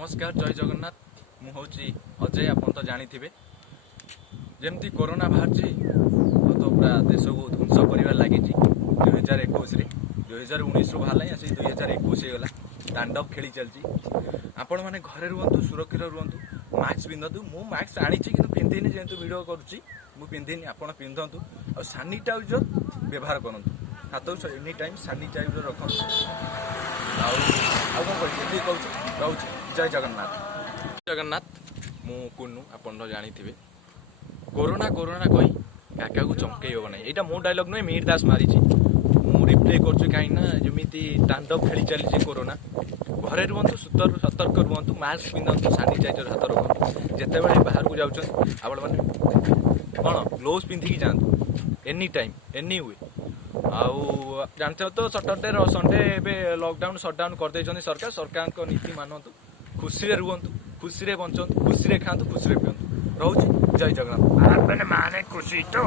नमस्कार जय जगन्नाथ मु हूँ अजय आप तो जानी जमती कोरोना बाहर तो पूरा देश को ध्वंस कर लगी 2019 बाहर आसी 2021 होगा तांडव खेली चलती आपण मैंने घरे रुहतु सुरक्षित रुहतु मास्क पिंधतु मु मास्क आनी कि पिंधिनी जेहतु भिड करुच्ची पिंधिनी आप पिंधतु और सानिटाइजर व्यवहार करूँ हाथ एनी टाइम सानिटाइजर रखु कहूँ जय जगन्नाथ जगन्नाथ मु कुन्नू आपन जानी कोरोना कोरोना कही काका को चमकई हम ना यहाँ मो डायलॉग नुहे मीर दास मारी मु रिप्ले करुँ कहीं जमी तांडव खेली चली कोरोना घरे रुहतु सतर्क रुहतु मास्क पिंधतु सानिटाइजर हाथ रखु जिते बाहर को जाऊँ आपण मैंने कौन ग्लोव्स पिंधिकी जातु एनी टाइम एनी हुए आउ जानते हो तो सैटरडे संडे ए लॉकडाउन सटडाउन करदे सरकार सरकार नीति मानतु खुशी रुहतु खुशी बंचतु खुशी खातु खुशी पिंतु रोच जय जगन्नाथ। माने खुशी तो